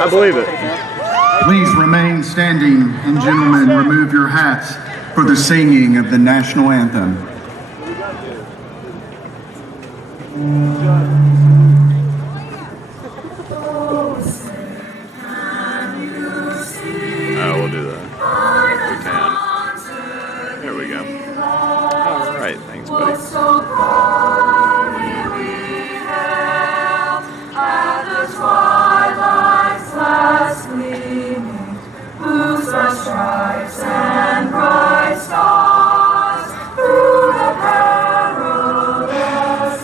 I believe it. Please remain standing, and gentlemen, remove your hats for the singing of the national anthem. We'll do that. We can. There we go. All right, thanks, buddy. Stripes and bright stars through the perilous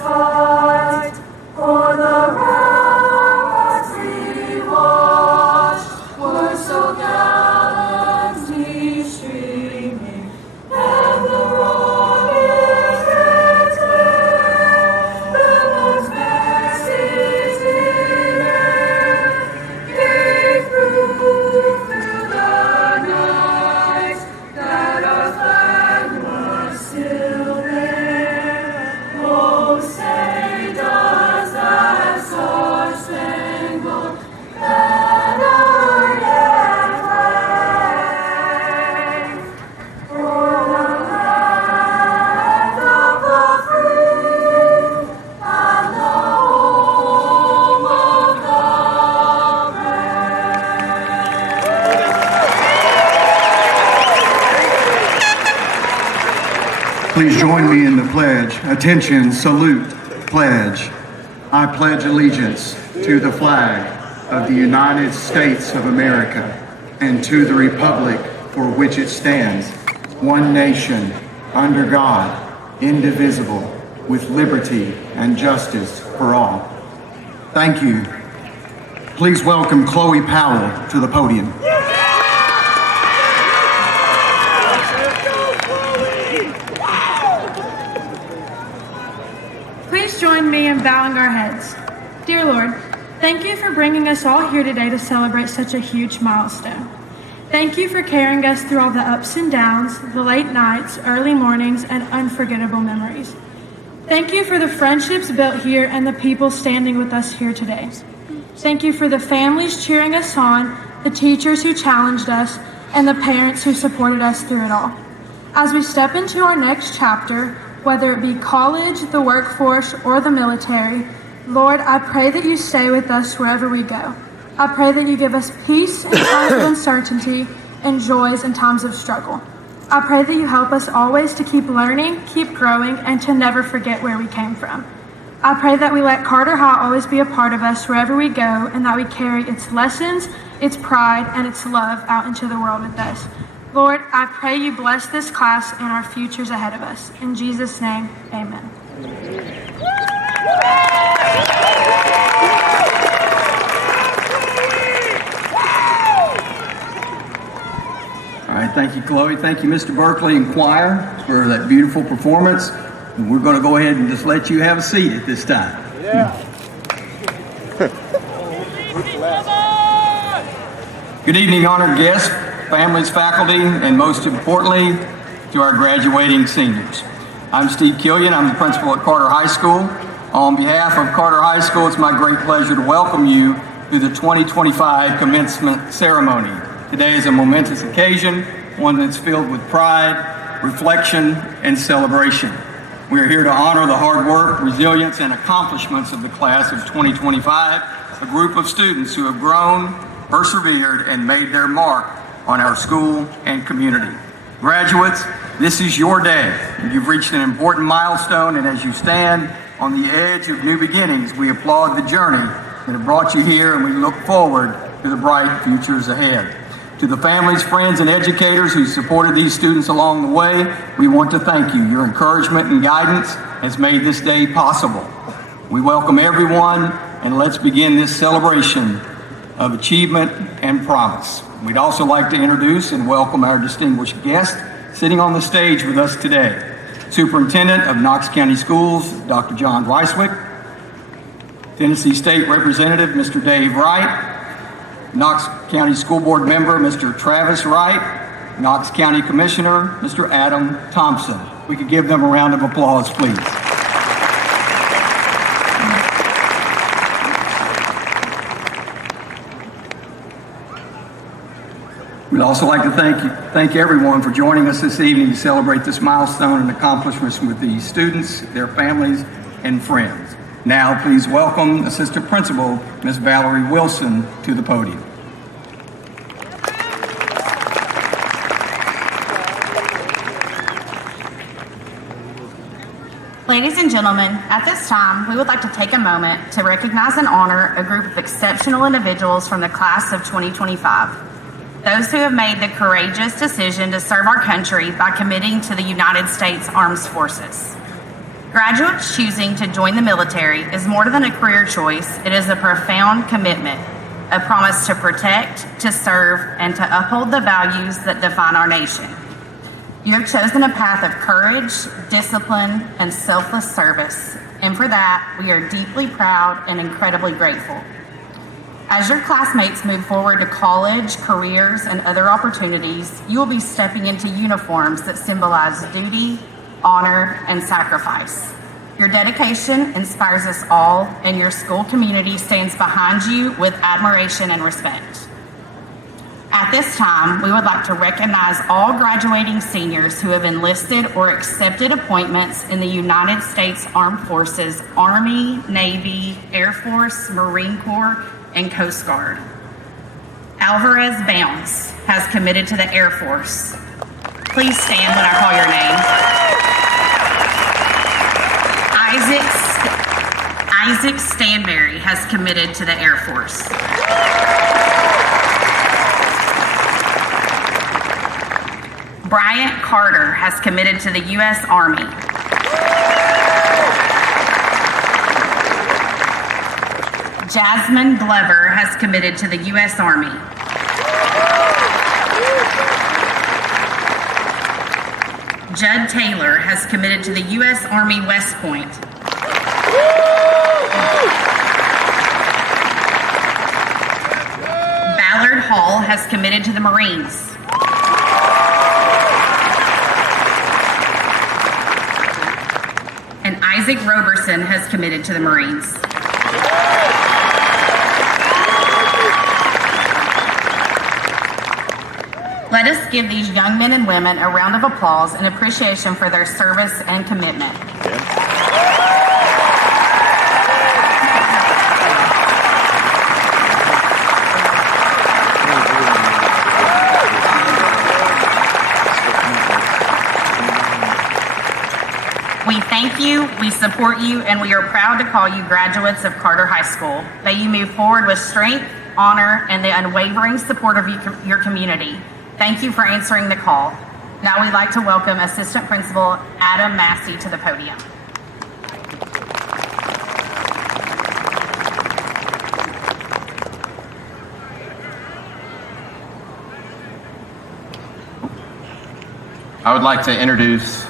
fight, for the ramparts we watched were so gallantly streaming, and the rugged return, the most message in air, gave proof through the night that our flag was still there. Oh, say does that star-spangled banner yet wave o'er the land of the free and the home of the Please join me in the pledge. Attention, salute, pledge. I pledge allegiance to the flag of the United States of America and to the republic for which it stands, one nation, under God, indivisible, with liberty and justice for all. Thank you. Please welcome Chloe Powell to the podium. Please join me in bowing our heads. Dear Lord, thank you for bringing us all here today to celebrate such a huge milestone. Thank you for carrying us through all the ups and downs, the late nights, early mornings, and unforgettable memories. Thank you for the friendships built here and the people standing with us here today. Thank you for the families cheering us on, the teachers who challenged us, and the parents who supported us through it all. As we step into our next chapter, whether it be college, the workforce, or the military, Lord, I pray that you stay with us wherever we go. I pray that you give us peace in times of uncertainty and joys in times of struggle. I pray that you help us always to keep learning, keep growing, and to never forget where we came from. I pray that we let Carter High always be a part of us wherever we go, and that we carry its lessons, its pride, and its love out into the world with us. Lord, I pray you bless this class and our futures ahead of us. In Jesus' name, amen. All right, thank you, Chloe. Thank you, Mr. Berkeley and choir, for that beautiful performance. And we're going to go ahead and just let you have a seat at this time. Good evening, honored guests, families, faculty, and most importantly, to our graduating seniors. I'm Steve Killian. I'm the principal at Carter High School. On behalf of Carter High School, it's my great pleasure to welcome you to the 2025 commencement ceremony. Today is a momentous occasion, one that's filled with pride, reflection, and celebration. We are here to honor the hard work, resilience, and accomplishments of the class of 2025, a group of students who have grown, persevered, and made their mark on our school and community. Graduates, this is your day. You've reached an important milestone, and as you stand on the edge of new beginnings, we applaud the journey that have brought you here, and we look forward to the bright futures ahead. To the families, friends, and educators who supported these students along the way, we want to thank you. Your encouragement and guidance has made this day possible. We welcome everyone, and let's begin this celebration of achievement and promise. We'd also like to introduce and welcome our distinguished guest sitting on the stage with us today. Superintendent of Knox County Schools, Dr. John Weiswick. Tennessee State Representative, Mr. Dave Wright. Knox County School Board member, Mr. Travis Wright. Knox County Commissioner, Mr. Adam Thompson. We could give them a round of applause, please. We'd also like to thank everyone for joining us this evening to celebrate this milestone and accomplishments with these students, their families, and friends. Now, please welcome Assistant Principal, Ms. Valerie Wilson, to the podium. Ladies and gentlemen, at this time, we would like to take a moment to recognize and honor a group of exceptional individuals from the class of 2025. Those who have made the courageous decision to serve our country by committing to the United States Armed Forces. Graduates choosing to join the military is more than a career choice. It is a profound commitment, a promise to protect, to serve, and to uphold the values that define our nation. You have chosen a path of courage, discipline, and selfless service, and for that, we are deeply proud and incredibly grateful. As your classmates move forward to college, careers, and other opportunities, you will be stepping into uniforms that symbolize duty, honor, and sacrifice. Your dedication inspires us all, and your school community stands behind you with admiration and respect. At this time, we would like to recognize all graduating seniors who have enlisted or accepted appointments in the United States Armed Forces, Army, Navy, Air Force, Marine Corps, and Coast Guard. Alvarez Bounds has committed to the Air Force. Please stand when I call your name. Isaac Stanberry has committed to the Air Force. Bryant Carter has committed to the U.S. Army. Jasmine Glover has committed to the U.S. Army. Judd Taylor has committed to the U.S. Army West Point. Ballard Hall has committed to the Marines. And Isaac Roberson has committed to the Marines. Let us give these young men and women a round of applause and appreciation for their service and commitment. We thank you, we support you, and we are proud to call you graduates of Carter High School. May you move forward with strength, honor, and the unwavering support of your community. Thank you for answering the call. Now we'd like to welcome Assistant Principal Adam Massey to the podium. I would like to introduce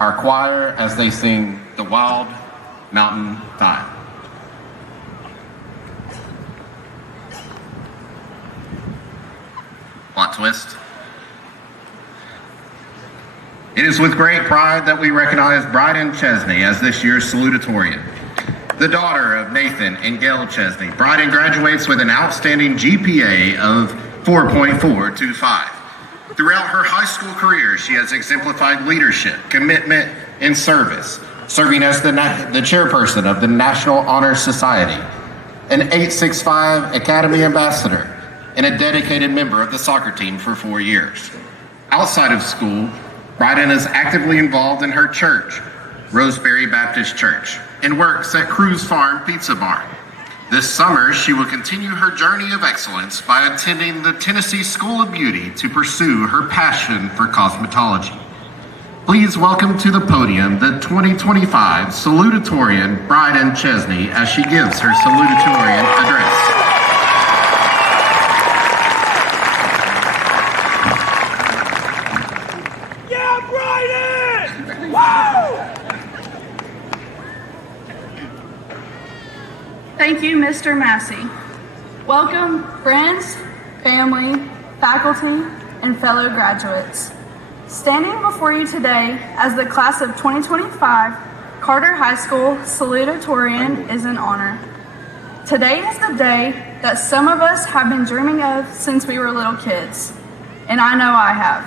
our choir as they sing The Wild Mountain Thyme. Plot twist. It is with great pride that we recognize Bryden Chesney as this year's salutatorian. The daughter of Nathan and Gail Chesney, Bryden graduates with an outstanding GPA of 4.425. Throughout her high school career, she has exemplified leadership, commitment, and service, serving as the chairperson of the National Honor Society, an 865 Academy Ambassador, and a dedicated member of the soccer team for 4 years. Outside of school, Bryden is actively involved in her church, Roseberry Baptist Church, and works at Cruz Farm Pizza Barn. This summer, she will continue her journey of excellence by attending the Tennessee School of Beauty to pursue her passion for cosmetology. Please welcome to the podium the 2025 salutatorian Bryden Chesney as she gives her salutatorian address. Thank you, Mr. Massey. Welcome, friends, family, faculty, and fellow graduates. Standing before you today as the class of 2025 Carter High School salutatorian is an honor. Today is the day that some of us have been dreaming of since we were little kids, and I know I have.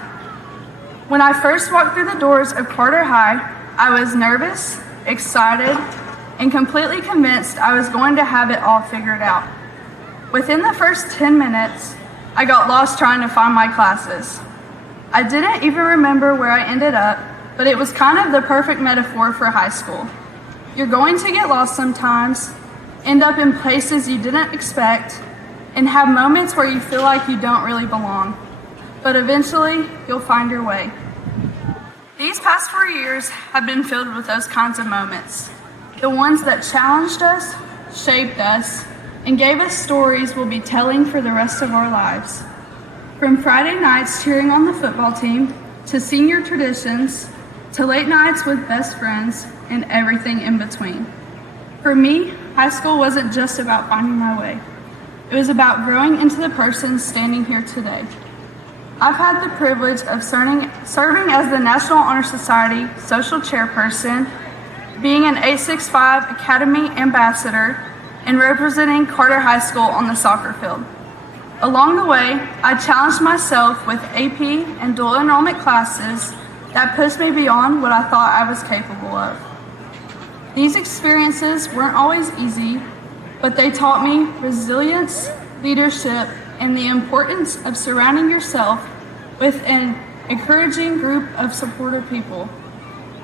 When I first walked through the doors of Carter High, I was nervous, excited, and completely convinced I was going to have it all figured out. Within the first 10 minutes, I got lost trying to find my classes. I didn't even remember where I ended up, but it was kind of the perfect metaphor for high school. You're going to get lost sometimes, end up in places you didn't expect, and have moments where you feel like you don't really belong. But eventually, you'll find your way. These past 4 years have been filled with those kinds of moments. The ones that challenged us, shaped us, and gave us stories we'll be telling for the rest of our lives. From Friday nights cheering on the football team, to senior traditions, to late nights with best friends, and everything in between. For me, high school wasn't just about finding my way. It was about growing into the person standing here today. I've had the privilege of serving as the National Honor Society social chairperson, being an 865 Academy Ambassador, and representing Carter High School on the soccer field. Along the way, I challenged myself with AP and dual enrollment classes that pushed me beyond what I thought I was capable of. These experiences weren't always easy, but they taught me resilience, leadership, and the importance of surrounding yourself with an encouraging group of supportive people.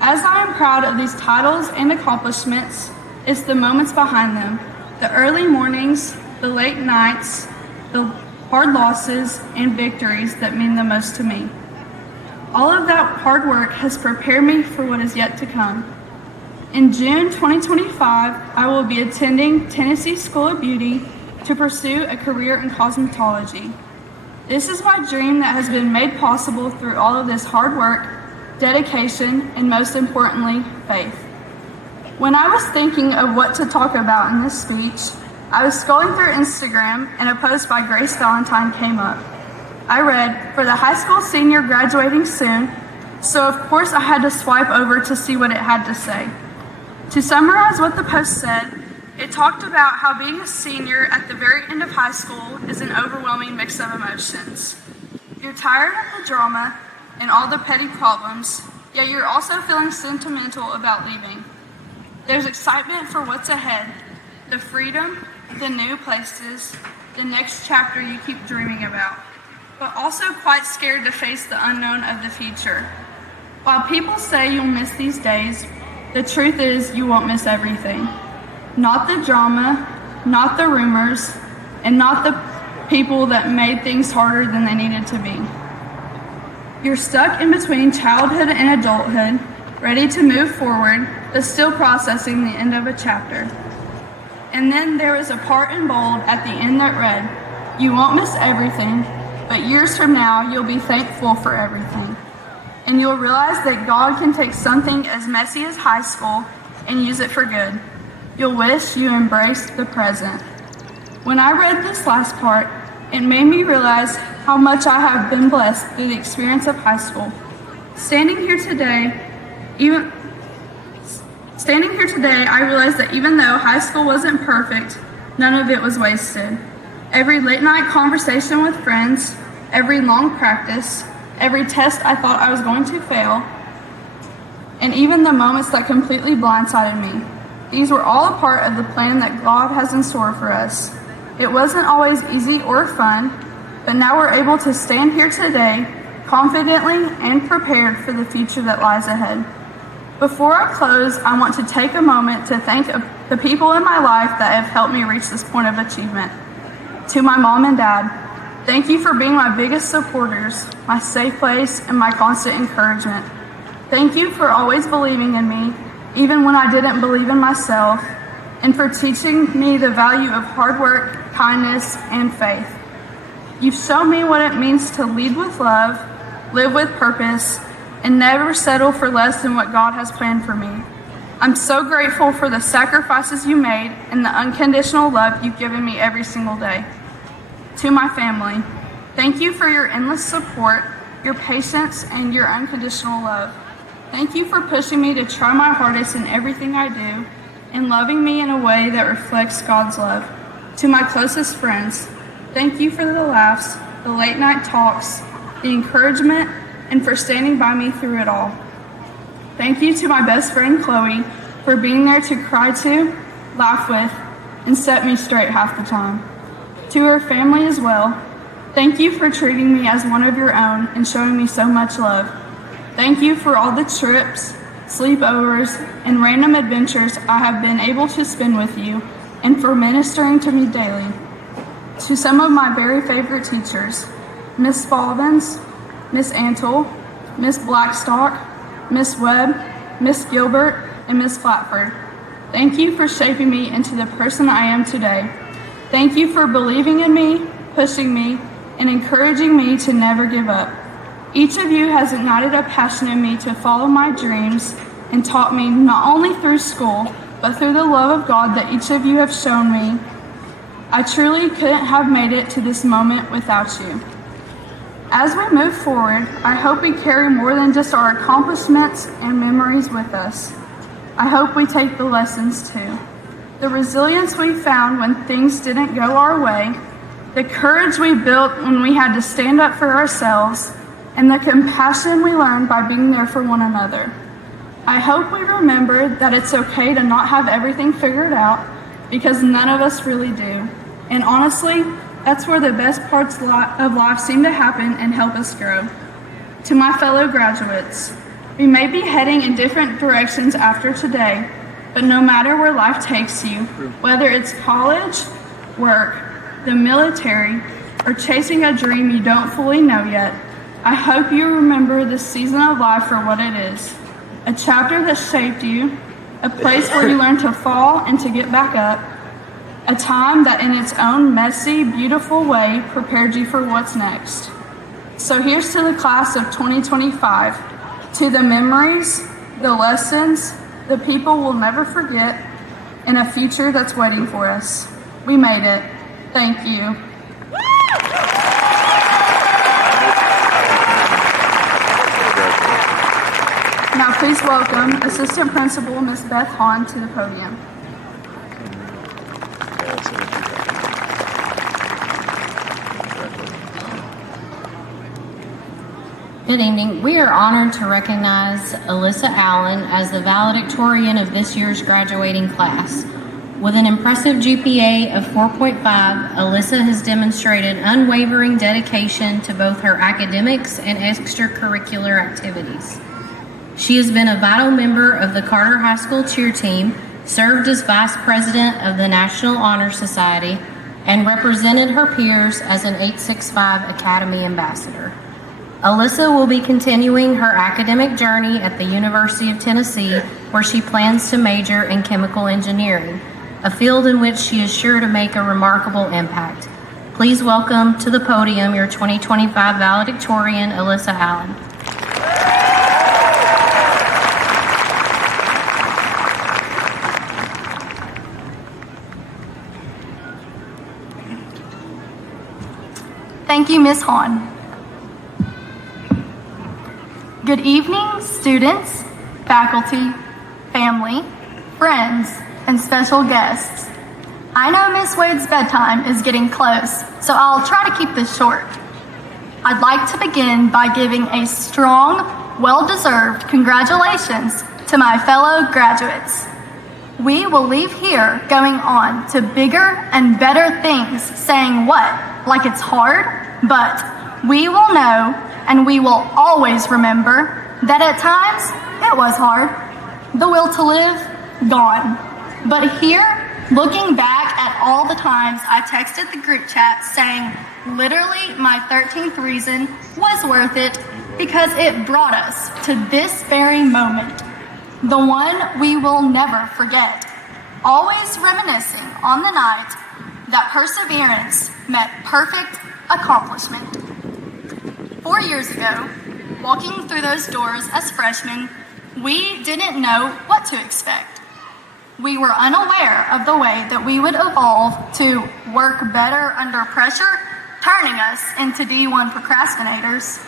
As I am proud of these titles and accomplishments, it's the moments behind them, the early mornings, the late nights, the hard losses, and victories that mean the most to me. All of that hard work has prepared me for what is yet to come. In June 2025, I will be attending Tennessee School of Beauty to pursue a career in cosmetology. This is my dream that has been made possible through all of this hard work, dedication, and most importantly, faith. When I was thinking of what to talk about in this speech, I was scrolling through Instagram and a post by Grace Valentine came up. I read, "For the high school senior graduating soon," so of course I had to swipe over to see what it had to say. To summarize what the post said, it talked about how being a senior at the very end of high school is an overwhelming mix of emotions. You're tired of the drama and all the petty problems, yet you're also feeling sentimental about leaving. There's excitement for what's ahead, the freedom, the new places, the next chapter you keep dreaming about, but also quite scared to face the unknown of the future. While people say you'll miss these days, the truth is you won't miss everything. Not the drama, not the rumors, and not the people that made things harder than they needed to be. You're stuck in between childhood and adulthood, ready to move forward, but still processing the end of a chapter. And then there was a part in bold at the end that read, "You won't miss everything, but years from now you'll be thankful for everything." and you'll realize that God can take something as messy as high school and use it for good. You'll wish you embraced the present. When I read this last part, it made me realize how much I have been blessed through the experience of high school. Standing here today, I realize that even though high school wasn't perfect, none of it was wasted. Every late night conversation with friends, every long practice, every test I thought I was going to fail, and even the moments that completely blindsided me, these were all a part of the plan that God has in store for us. It wasn't always easy or fun, but now we're able to stand here today confidently and prepared for the future that lies ahead. Before I close, I want to take a moment to thank the people in my life that have helped me reach this point of achievement. To my mom and dad, thank you for being my biggest supporters, my safe place, and my constant encouragement. Thank you for always believing in me, even when I didn't believe in myself, and for teaching me the value of hard work, kindness, and faith. You've shown me what it means to lead with love, live with purpose, and never settle for less than what God has planned for me. I'm so grateful for the sacrifices you made and the unconditional love you've given me every single day. To my family, thank you for your endless support, your patience, and your unconditional love. Thank you for pushing me to try my hardest in everything I do and loving me in a way that reflects God's love. To my closest friends, thank you for the laughs, the late night talks, the encouragement, and for standing by me through it all. Thank you to my best friend Chloe for being there to cry to, laugh with, and set me straight half the time. To her family as well, thank you for treating me as one of your own and showing me so much love. Thank you for all the trips, sleepovers, and random adventures I have been able to spend with you, and for ministering to me daily. To some of my very favorite teachers, Miss Spaldens, Miss Antle, Miss Blackstock, Miss Webb, Miss Gilbert, and Miss Flatford, thank you for shaping me into the person I am today. Thank you for believing in me, pushing me, and encouraging me to never give up. Each of you has ignited a passion in me to follow my dreams and taught me not only through school, but through the love of God that each of you have shown me. I truly couldn't have made it to this moment without you. As we move forward, I hope we carry more than just our accomplishments and memories with us. I hope we take the lessons too. The resilience we found when things didn't go our way, the courage we built when we had to stand up for ourselves, and the compassion we learned by being there for one another. I hope we remember that it's okay to not have everything figured out, because none of us really do. And honestly, that's where the best parts of life seem to happen and help us grow. To my fellow graduates, we may be heading in different directions after today, but no matter where life takes you, whether it's college, work, the military, or chasing a dream you don't fully know yet, I hope you remember this season of life for what it is. A chapter that shaped you, a place where you learn to fall and to get back up, a time that in its own messy, beautiful way prepared you for what's next. So here's to the class of 2025, to the memories, the lessons, the people we'll never forget, and a future that's waiting for us. We made it. Thank you. Now please welcome Assistant Principal Ms. Beth Hahn to the podium. Good evening. We are honored to recognize Alyssa Allen as the valedictorian of this year's graduating class. With an impressive GPA of 4.5, Alyssa has demonstrated unwavering dedication to both her academics and extracurricular activities. She has been a vital member of the Carter High School cheer team, served as vice president of the National Honor Society, and represented her peers as an 865 Academy ambassador. Alyssa will be continuing her academic journey at the University of Tennessee, where she plans to major in chemical engineering, a field in which she is sure to make a remarkable impact. Please welcome to the podium your 2025 valedictorian, Alyssa Allen. Thank you, Ms. Hahn. Good evening, students, faculty, family, friends, and special guests. I know Miss Wade's bedtime is getting close, so I'll try to keep this short. I'd like to begin by giving a strong, well-deserved congratulations to my fellow graduates. We will leave here going on to bigger and better things, saying what? Like it's hard? But we will know, and we will always remember, that at times it was hard. The will to live, gone. But here, looking back at all the times I texted the group chat saying, literally my 13th reason was worth it because it brought us to this very moment. The one we will never forget. Always reminiscing on the night that perseverance met perfect accomplishment. 4 years ago, walking through those doors as freshmen, we didn't know what to expect. We were unaware of the way that we would evolve to work better under pressure, turning us into D1 procrastinators,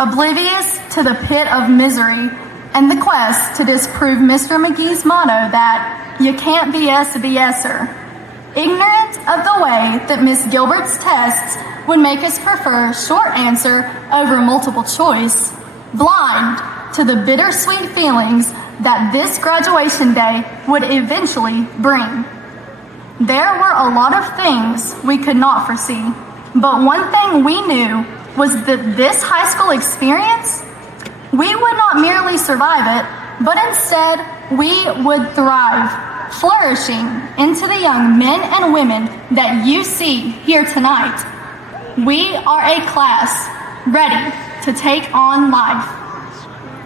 oblivious to the pit of misery and the quest to disprove Mr. McGee's motto that you can't BS a BSer. Ignorant of the way that Miss Gilbert's tests would make us prefer short answer over multiple choice, blind to the bittersweet feelings that this graduation day would eventually bring. There were a lot of things we could not foresee, but one thing we knew was that this high school experience, we would not merely survive it, but instead we would thrive, flourishing into the young men and women that you see here tonight. We are a class ready to take on life.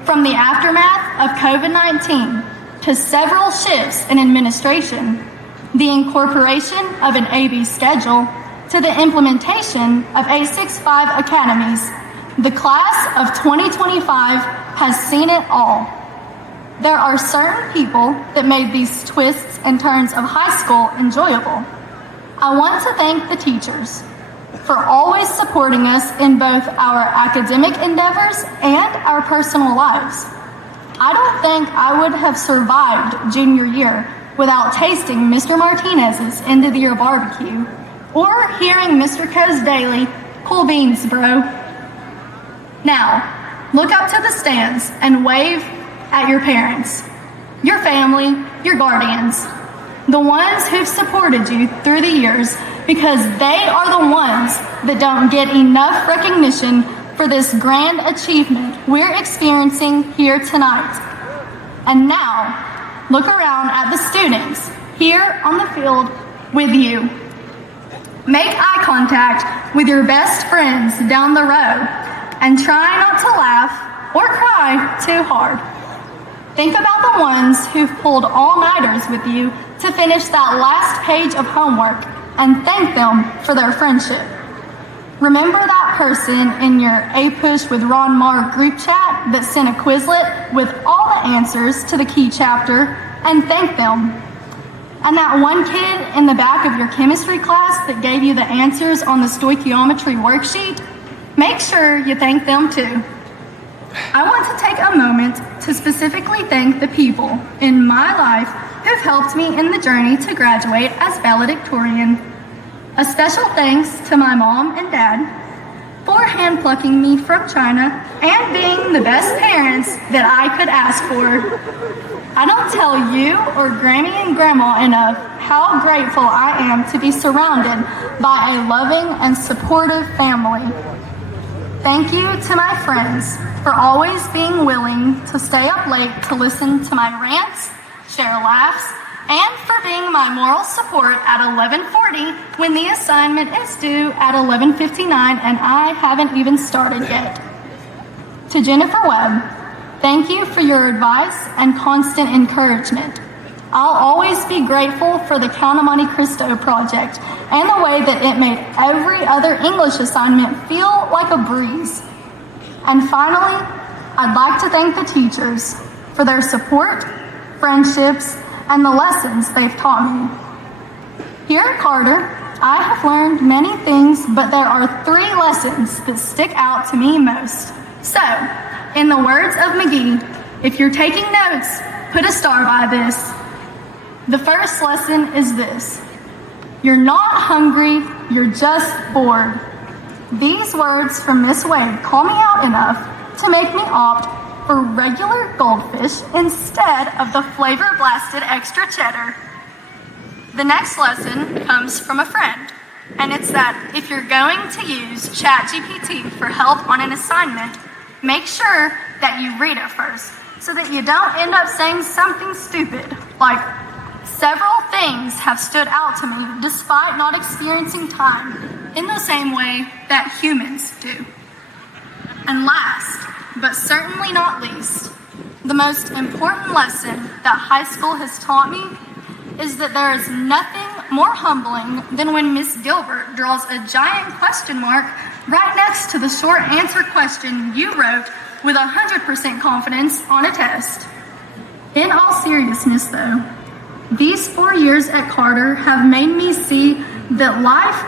From the aftermath of COVID-19 to several shifts in administration, the incorporation of an AB schedule to the implementation of A65 academies, the class of 2025 has seen it all. There are certain people that made these twists and turns of high school enjoyable. I want to thank the teachers for always supporting us in both our academic endeavors and our personal lives. I don't think I would have survived junior year without tasting Mr. Martinez's end of the year barbecue or hearing Mr. Coe's daily, cool beans, bro. Now, look up to the stands and wave at your parents, your family, your guardians, the ones who've supported you through the years, because they are the ones that don't get enough recognition for this grand achievement we're experiencing here tonight. And now, look around at the students here on the field with you. Make eye contact with your best friends down the row and try not to laugh or cry too hard. Think about the ones who've pulled all-nighters with you to finish that last page of homework and thank them for their friendship. Remember that person in your A-Push with Ron Marr group chat that sent a Quizlet with all the answers to the key chapter and thank them. And that one kid in the back of your chemistry class that gave you the answers on the stoichiometry worksheet, make sure you thank them too. I want to take a moment to specifically thank the people in my life who've helped me in the journey to graduate as valedictorian. A special thanks to my mom and dad for hand-plucking me from China and being the best parents that I could ask for. I don't tell you or Grammy and Grandma enough how grateful I am to be surrounded by a loving and supportive family. Thank you to my friends for always being willing to stay up late to listen to my rants, share laughs, and for being my moral support at 11:40 when the assignment is due at 11:59 and I haven't even started yet. To Jennifer Webb, thank you for your advice and constant encouragement. I'll always be grateful for the Count of Monte Cristo project and the way that it made every other English assignment feel like a breeze. And finally, I'd like to thank the teachers for their support, friendships, and the lessons they've taught me. Here at Carter, I have learned many things, but there are 3 lessons that stick out to me most. So, in the words of McGee, if you're taking notes, put a star by this. The first lesson is this: you're not hungry, you're just bored. These words from Miss Wade call me out enough to make me opt for regular goldfish instead of the flavor blasted extra cheddar. The next lesson comes from a friend, and it's that if you're going to use ChatGPT for help on an assignment, make sure that you read it first so that you don't end up saying something stupid like, "Several things have stood out to me despite not experiencing time in the same way that humans do." And last, but certainly not least, the most important lesson that high school has taught me is that there is nothing more humbling than when Miss Gilbert draws a giant question mark right next to the short answer question you wrote with 100% confidence on a test. In all seriousness though, these 4 years at Carter have made me see that life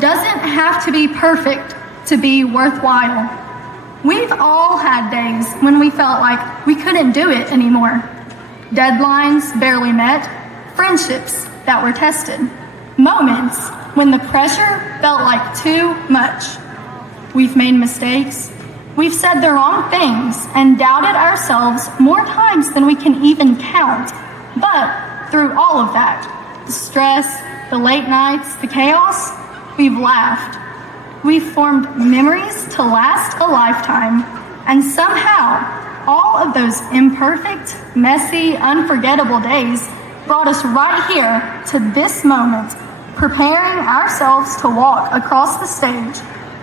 doesn't have to be perfect to be worthwhile. We've all had days when we felt like we couldn't do it anymore. Deadlines barely met, friendships that were tested, moments when the pressure felt like too much. We've made mistakes, we've said the wrong things, and doubted ourselves more times than we can even count. But through all of that, the stress, the late nights, the chaos, we've laughed. We've formed memories to last a lifetime, and somehow all of those imperfect, messy, unforgettable days brought us right here to this moment, preparing ourselves to walk across the stage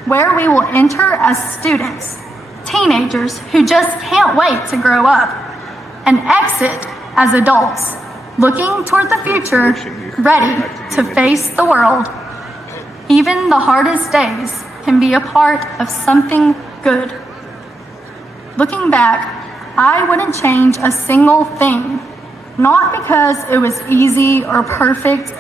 where we will enter as students, teenagers who just can't wait to grow up, and exit as adults, looking toward the future, ready to face the world. Even the hardest days can be a part of something good. Looking back, I wouldn't change a single thing, not because it was easy or perfect,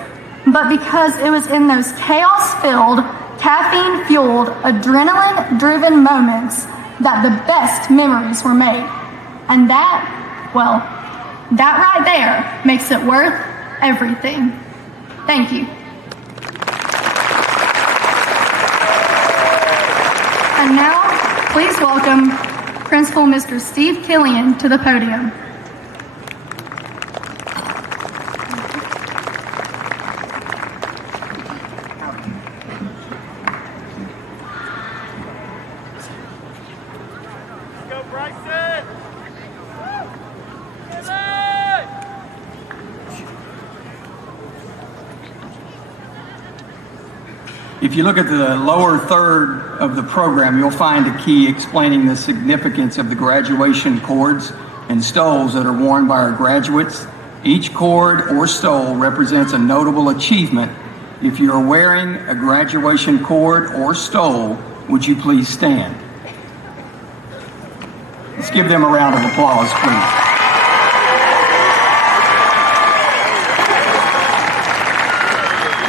but because it was in those chaos-filled, caffeine-fueled, adrenaline-driven moments that the best memories were made. And that, well, that right there makes it worth everything. Thank you. And now, please welcome Principal Mr. Steve Killian to the podium. Go Bryson! If you look at the lower third of the program, you'll find a key explaining the significance of the graduation cords and stoles that are worn by our graduates. Each cord or stole represents a notable achievement. If you are wearing a graduation cord or stole, would you please stand? Let's give them a round of applause, please.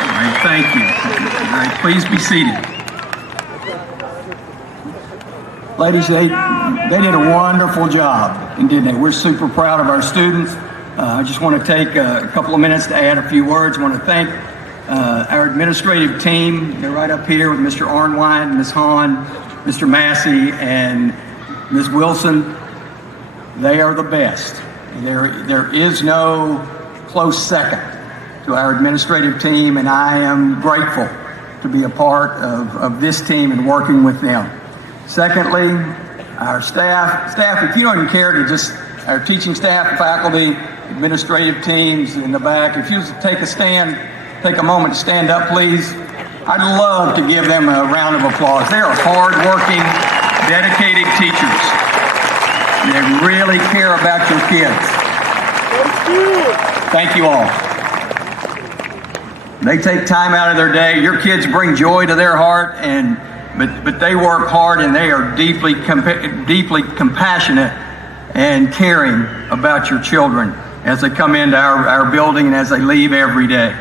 All right, thank you. All right, please be seated. Ladies, they did a wonderful job, didn't they? We're super proud of our students. I just want to take a couple of minutes to add a few words. I want to thank our administrative team. They're right up here with Mr. Arnwine, Ms. Hahn, Mr. Massey, and Ms. Wilson. They are the best. There is no close second to our administrative team, and I am grateful to be a part of this team and working with them. Secondly, our staff, if you don't even care to just, our teaching staff, faculty, administrative teams in the back, if you just take a moment to stand up, please. I'd love to give them a round of applause. They are hard-working, dedicated teachers. They really care about your kids. Thank you all. They take time out of their day. Your kids bring joy to their heart, but they work hard, and they are deeply compassionate and caring about your children as they come into our building and as they leave every day.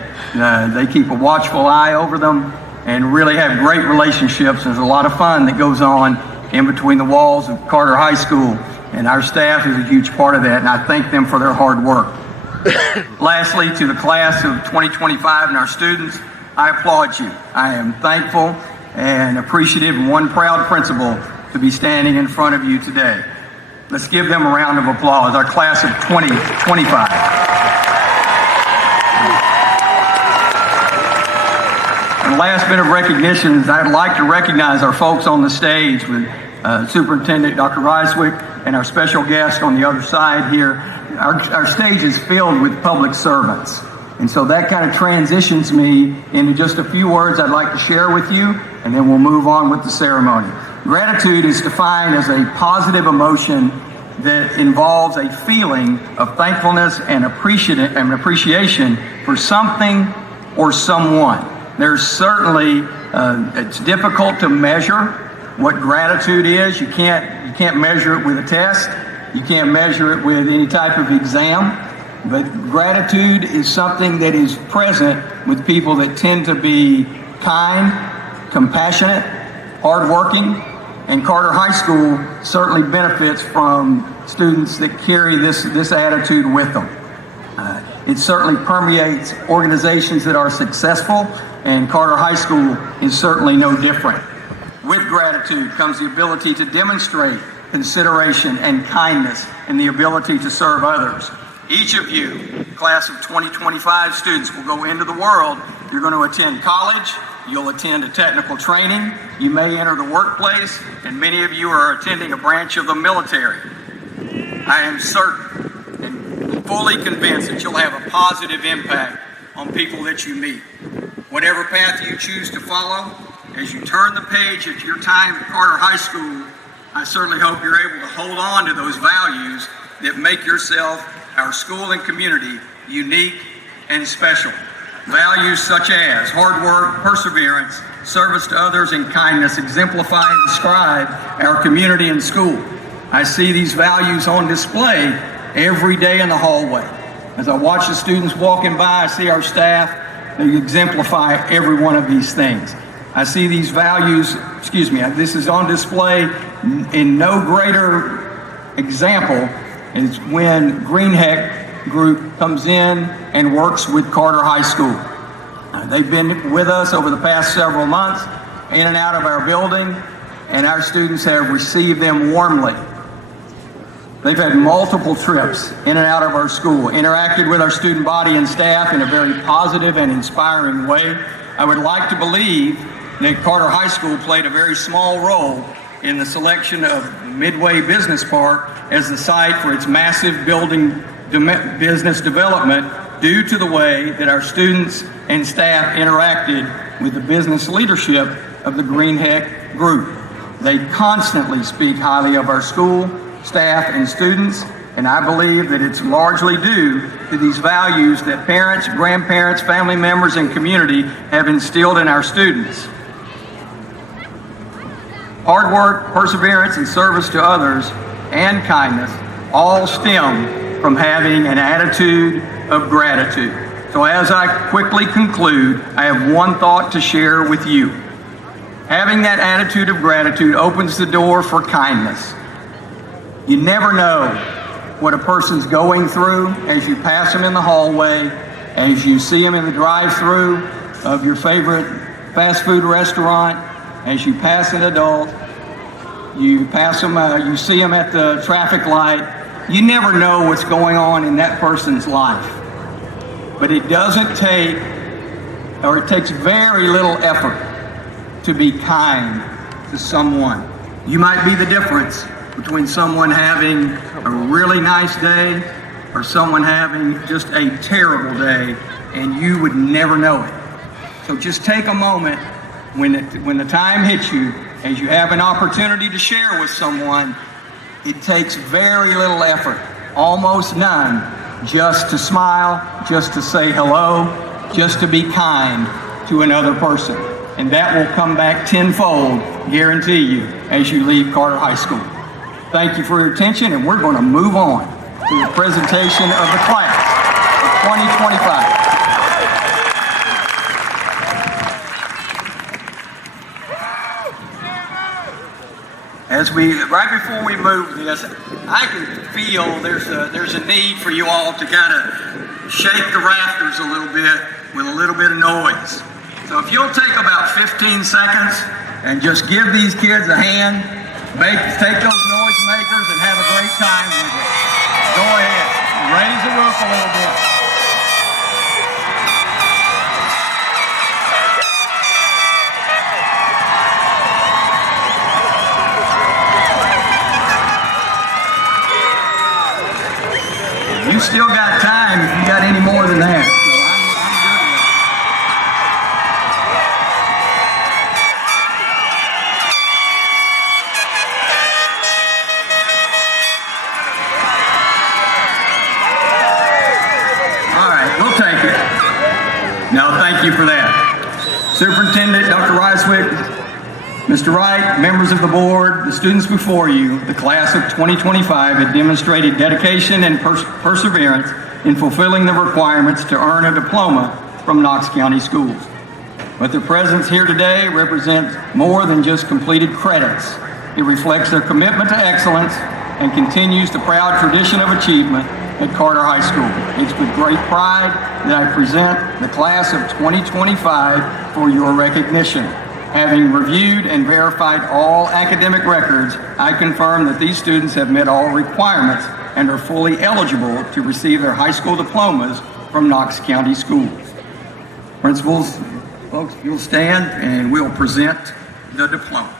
They keep a watchful eye over them and really have great relationships. There's a lot of fun that goes on in between the walls of Carter High School, and our staff is a huge part of that, and I thank them for their hard work. Lastly, to the class of 2025 and our students, I applaud you. I am thankful and appreciative and one proud principal to be standing in front of you today. Let's give them a round of applause, our class of 2025. And the last bit of recognition is I'd like to recognize our folks on the stage with Superintendent Dr. Reiswick and our special guest on the other side here. Our stage is filled with public servants. And so that kind of transitions me into just a few words I'd like to share with you, and then we'll move on with the ceremony. Gratitude is defined as a positive emotion that involves a feeling of thankfulness and appreciation for something or someone. There's certainly, it's difficult to measure what gratitude is. You can't measure it with a test. You can't measure it with any type of exam. But gratitude is something that is present with people that tend to be kind, compassionate, hardworking, and Carter High School certainly benefits from students that carry this attitude with them. It certainly permeates organizations that are successful, and Carter High School is certainly no different. With gratitude comes the ability to demonstrate consideration and kindness and the ability to serve others. Each of you, class of 2025 students, will go into the world. You're going to attend college, you'll attend a technical training, you may enter the workplace, and many of you are attending a branch of the military. I am certain and fully convinced that you'll have a positive impact on people that you meet. Whatever path you choose to follow, as you turn the page at your time at Carter High School, I certainly hope you're able to hold on to those values that make yourself, our school and community, unique and special. Values such as hard work, perseverance, service to others, and kindness exemplify and describe our community and school. I see these values on display every day in the hallway. As I watch the students walking by, I see our staff. They exemplify every one of these things. I see these values, this is on display in no greater example is when GreenHeck Group comes in and works with Carter High School. They've been with us over the past several months, in and out of our building, and our students have received them warmly. They've had multiple trips in and out of our school, interacted with our student body and staff in a very positive and inspiring way. I would like to believe that Carter High School played a very small role in the selection of Midway Business Park as the site for its massive building business development due to the way that our students and staff interacted with the business leadership of the GreenHeck Group. They constantly speak highly of our school, staff, and students, and I believe that it's largely due to these values that parents, grandparents, family members, and community have instilled in our students. Hard work, perseverance, and service to others, and kindness all stem from having an attitude of gratitude. So as I quickly conclude, I have one thought to share with you. Having that attitude of gratitude opens the door for kindness. You never know what a person's going through as you pass them in the hallway, as you see them in the drive-thru of your favorite fast food restaurant, as you pass an adult, you pass them, you see them at the traffic light. You never know what's going on in that person's life. But it doesn't take, or it takes very little effort to be kind to someone. You might be the difference between someone having a really nice day or someone having just a terrible day, and you would never know it. So just take a moment when the time hits you, as you have an opportunity to share with someone. It takes very little effort, almost none, just to smile, just to say hello, just to be kind to another person. And that will come back tenfold, guarantee you, as you leave Carter High School. Thank you for your attention, and we're going to move on. to the presentation of the class of 2025. Right before we move this, I can feel there's a need for you all to kind of shake the rafters a little bit with a little bit of noise. So if you'll take about 15 seconds and just give these kids a hand, take those noise makers and have a great time with it. Go ahead, raise the roof a little bit. You still got time if you got any more than that. So I'm good with it. All right, we'll take it. No, thank you for that. Superintendent Dr. Reiswick, Mr. Wright, members of the board, the students before you, the class of 2025 have demonstrated dedication and perseverance in fulfilling the requirements to earn a diploma from Knox County Schools. But their presence here today represents more than just completed credits. It reflects their commitment to excellence and continues the proud tradition of achievement at Carter High School. It's with great pride that I present the class of 2025 for your recognition. Having reviewed and verified all academic records, I confirm that these students have met all requirements and are fully eligible to receive their high school diplomas from Knox County Schools. Principals, folks, you'll stand and we'll present the diplomas.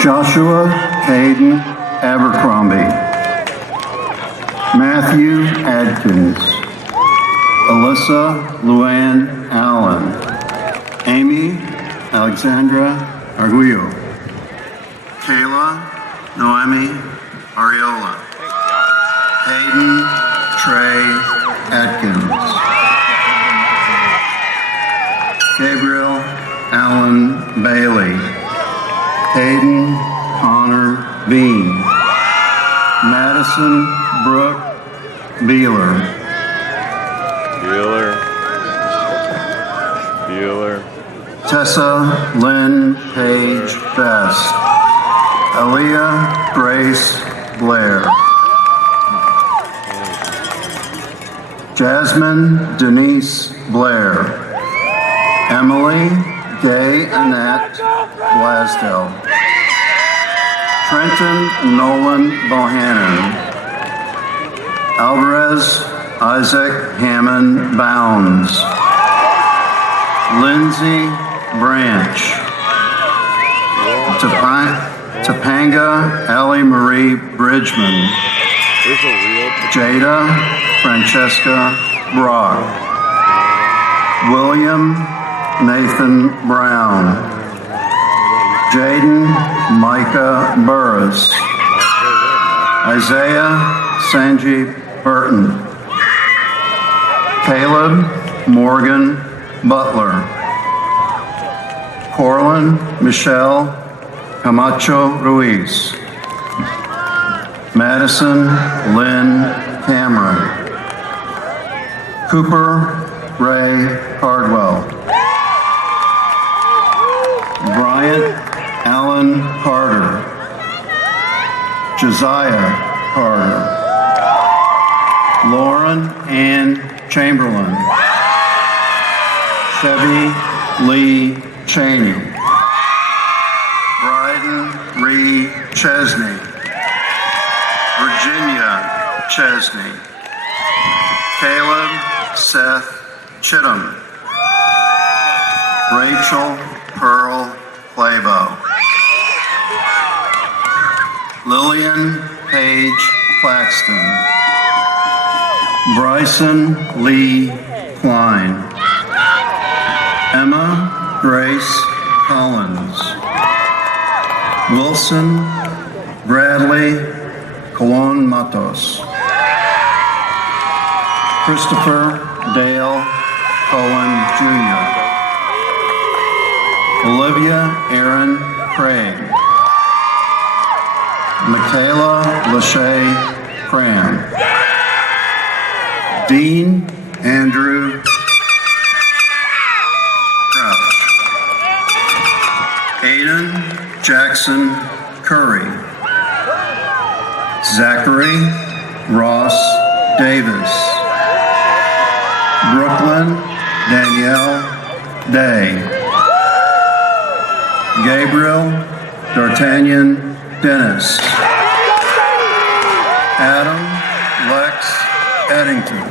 Joshua Hayden Abercrombie, Matthew Adkins, Alyssa Luann Allen, Amy Alexandra Arguello, Kayla Noemi Ariola, Hayden Trey Atkins, Gabriel Allen Bailey, Hayden Connor Bean, Madison Brooke Beeler, Tessa Lynn Page Best, Aaliyah Grace Blair, Jasmine Denise Blair, Emily Gay Annette Blasdell, Trenton Nolan Bohannon, Alvarez Isaac Hammond Bounds, Lindsay Branch, Topanga Ellie Marie Bridgman, Jada Francesca Brock, William Nathan Brown, Jaden Micah Burris, Isaiah Sanjeev Burton, Caleb Morgan Butler, Corlin Michelle Camacho Ruiz, Madison Lynn Cameron, Cooper Ray Cardwell, Bryant Allen Carter, Josiah Carter, Lauren Ann Chamberlain, Chevy Lee Cheney, Bryden Ree Chesney, Virginia Chesney, Caleb Seth Chittum, Rachel Pearl Clabo, Lillian Page Claxton, Bryson Lee Klein, Emma Grace Collins, Wilson Bradley Colon Matos. Christopher Dale Cohen Jr. Olivia Aaron Craig. Michaela Lachey Cram. Dean Andrew Crouch. Aiden Jackson Curry. Zachary Ross Davis. Brooklyn Danielle Day. Gabriel D'Artagnan Dennis. Adam Lex Eddington.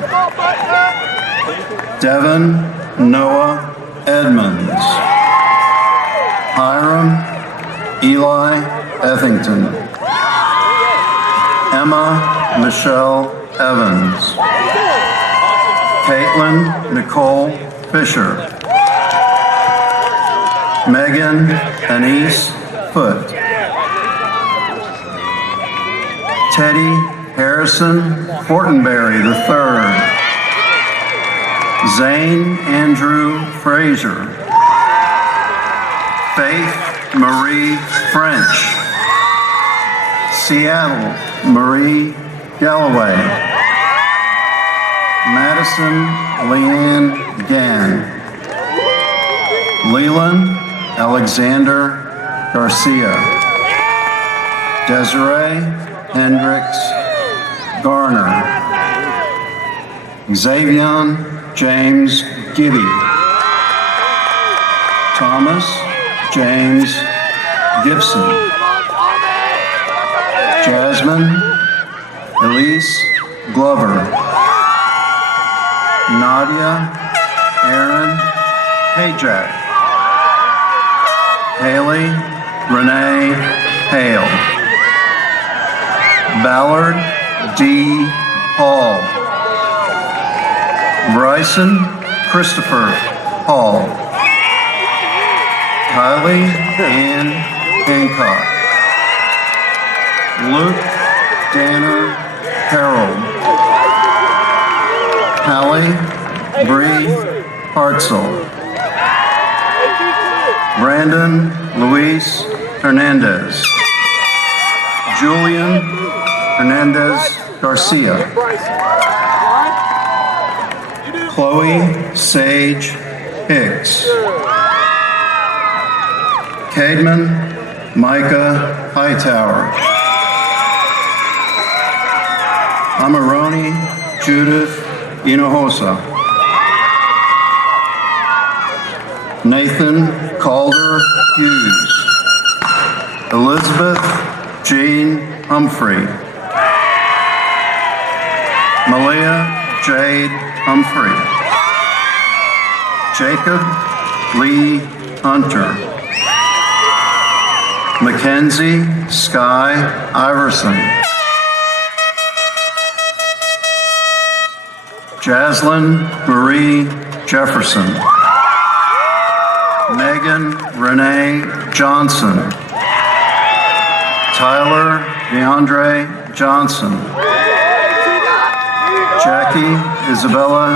Devin Noah Edmonds. Hiram Eli Ethington. Emma Michelle Evans. Caitlin Nicole Fisher. Megan Anise Foote. Teddy Harrison Fortenberry III. Zane Andrew Frazier. Faith Marie French. Seattle Marie Galloway. Madison Leanne Gann. Leland Alexander Garcia. Desiree Hendricks Garner. Xavion James Gibby. Thomas James Gibson. Jasmine Elise Glover. Nadia Aaron Hajak. Haley Renee Hale. Ballard D. Hall. Bryson Christopher Hall. Kylie Ann Hancock. Luke Danner Harold. Hallie Bree Hartzell. Brandon Luis Hernandez. Julian Hernandez Garcia. Chloe Sage Hicks. Cademan Micah Hightower. Amaroni Judith Hinojosa. Nathan Calder Hughes. Elizabeth Jean Humphrey. Malia Jade Humphrey. Jacob Lee Hunter. Mackenzie Sky Iverson. Jaslyn Marie Jefferson. Megan Renee Johnson. Tyler DeAndre Johnson. Jackie Isabella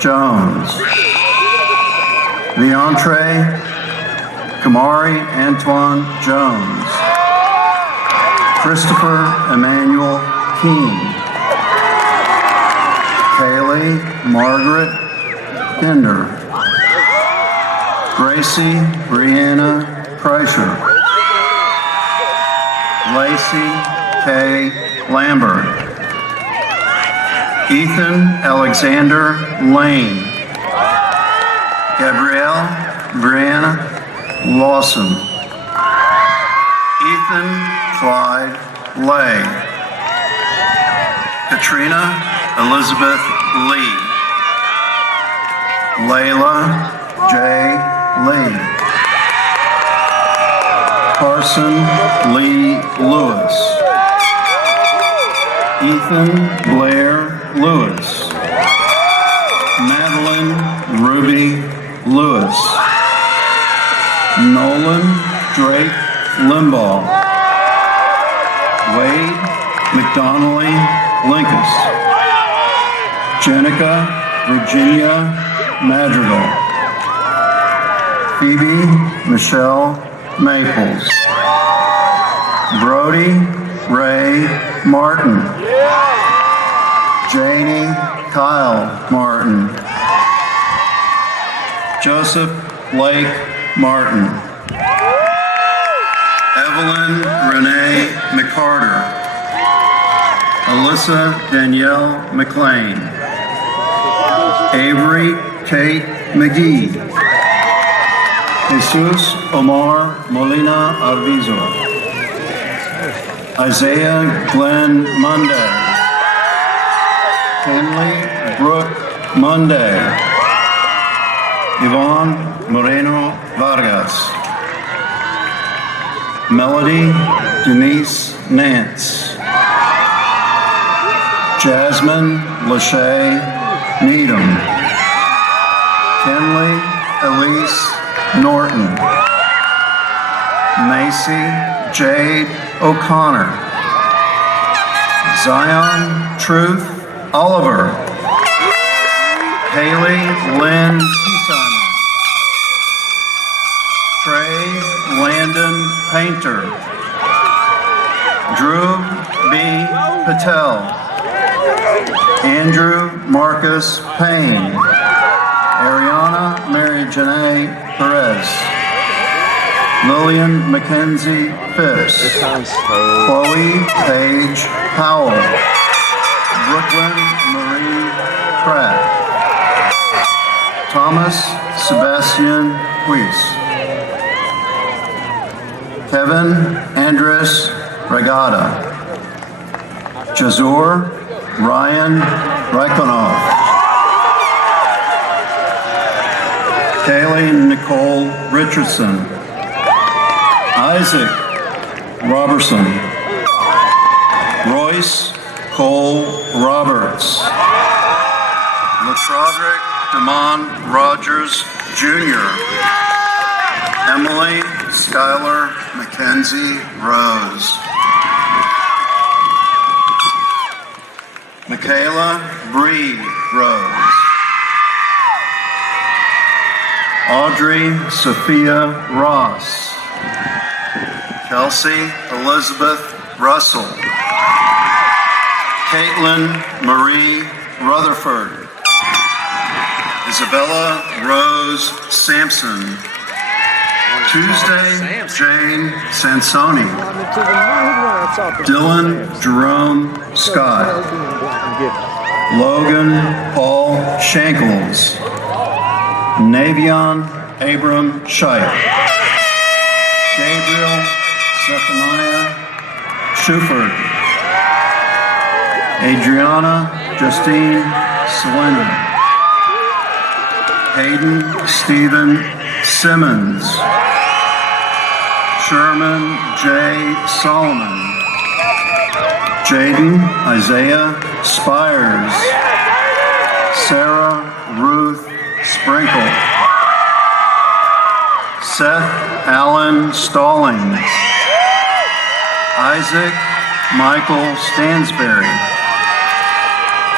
Jones. Leontre Kamari Antoine Jones. Christopher Emmanuel Keene. Kaylee Margaret Kinder. Gracie Brianna Kreischer. Lacey K. Lambert. Ethan Alexander Lane. Gabrielle Brianna Lawson. Ethan Clyde Lay. Katrina Elizabeth Lee. Layla J. Lee. Carson Lee Lewis. Ethan Blair Lewis. Madeline Ruby Lewis. Nolan Drake Limbaugh. Wade McDonnelly Linkus. Jenica Virginia Madrigal. Phoebe Michelle Maples. Brody Ray Martin. Janie Kyle Martin. Joseph Blake Martin. Evelyn Renee McCarter. Alyssa Danielle McLean. Avery Kate McGee. Jesus Omar Molina Arvizo. Isaiah Glenn Monday. Henley Brooke Monday. Yvonne Moreno Vargas. Melody Denise Nance. Jasmine Lachey Needham. Kenley Elise Norton. Macy Jade O'Connor. Zion Truth Oliver. Haley Lynn Pisano. Trey Landon Painter. Drew B. Patel. Andrew Marcus Payne. Ariana Mary Janae Perez. Lillian Mackenzie Phipps. Chloe Paige Powell. Brooklyn Marie Pratt. Thomas Sebastian Huis. Kevin Andres Regata. Jazur Ryan Raikonoff. Kaylee Nicole Richardson. Isaac Robertson. Royce Cole Roberts. LaTrodrick Damon Rogers Jr. Emily Skylar Mackenzie Rose. Michaela Bree Rose. Audrey Sophia Ross. Kelsey Elizabeth Russell. Caitlin Marie Rutherford. Isabella Rose Sampson. Tuesday Jane Sansoni. Dylan Jerome Scott. Logan Paul Shankles. Navion Abram Scheib. Gabriel Zephaniah Schuford. Adriana Justine Selena. Hayden Stephen Simmons. Sherman J. Solomon. Jaden Isaiah Spires. Sarah Ruth Sprinkle. Seth Allen Stallings. Isaac Michael Stansberry.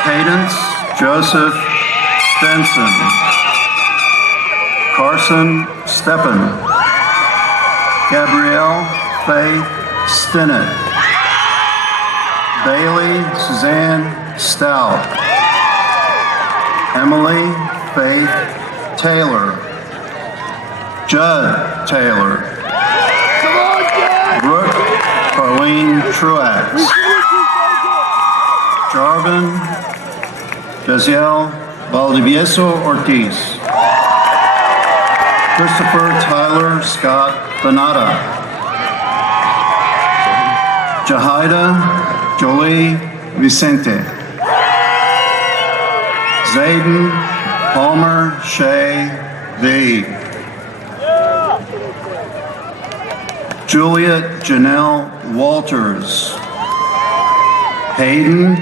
Cadence Joseph Stenson. Carson Steppen. Gabrielle Faith Stinnett. Bailey Suzanne Stout. Emily Faith Taylor. Judd Taylor. Brooke Carlene Truax. Jarvin Jaziel Valdivieso Ortiz. Christopher Tyler Scott Bonata. Jahida Jolie Vicente. Zayden Palmer Shea V. Juliet Janelle Walters. Hayden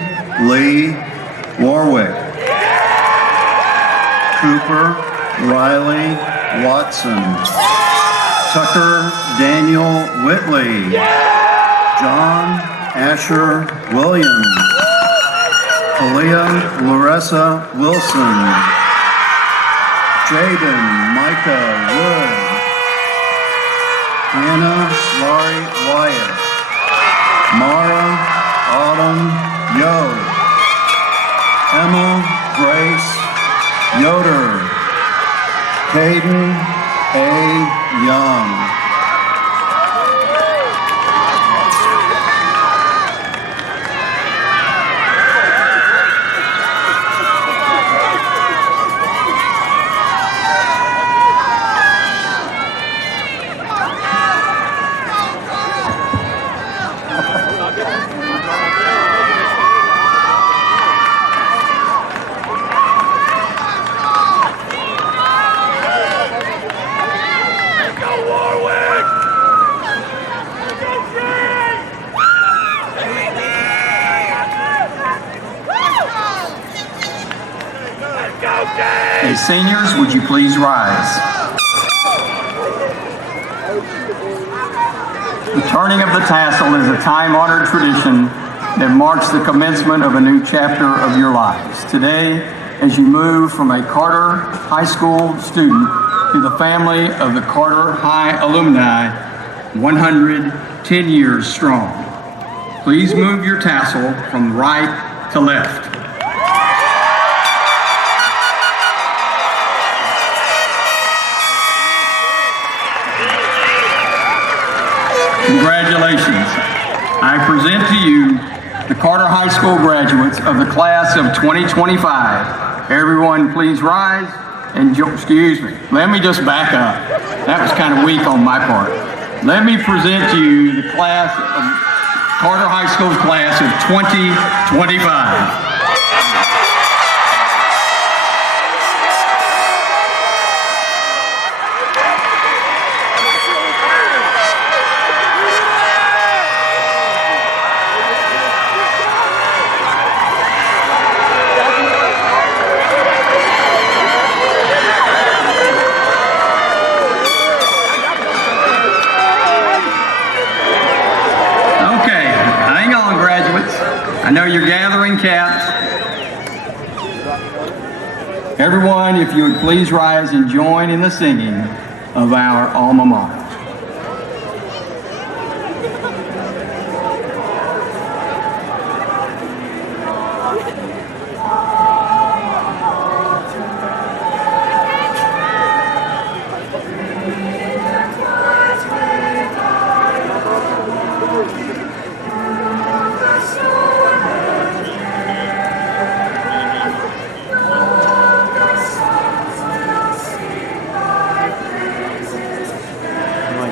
Lee Warwick. Cooper Riley Watson. Tucker Daniel Whitley. John Asher Williams. Aaliyah Larissa Wilson. Jaden Micah Wood. Hannah Laurie Wyatt. Mara Autumn Yo. Emma Grace Yoder. Caden A. Young. Hey, seniors, would you please rise? The turning of the tassel is a time-honored tradition that marks the commencement of a new chapter of your lives. Today, as you move from a Carter High School student to the family of the Carter High alumni, 110 years strong, please move your tassel from right to left. Congratulations. I present to you the Carter High School graduates of the class of 2025. Everyone please rise and, excuse me, let me just back up. That was kind of weak on my part. Let me present to you the class of Carter High School's class of 2025. I know you're gathering caps. Everyone, if you would please rise and join in the singing of our alma mater.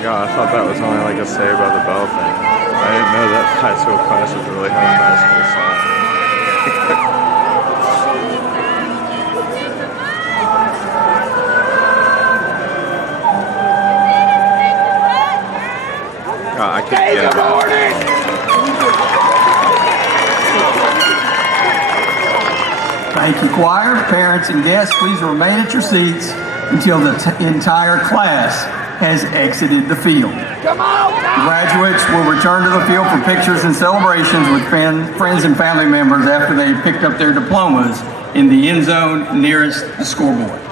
I thought that was only like a Saved by the Bell thing. I didn't know that high school classes really had a high school song. God, I can't get it. Thank you, choir. Parents and guests, please remain at your seats until the entire class has exited the field. Graduates will return to the field for pictures and celebrations with friends and family members after they picked up their diplomas in the end zone nearest the scoreboard.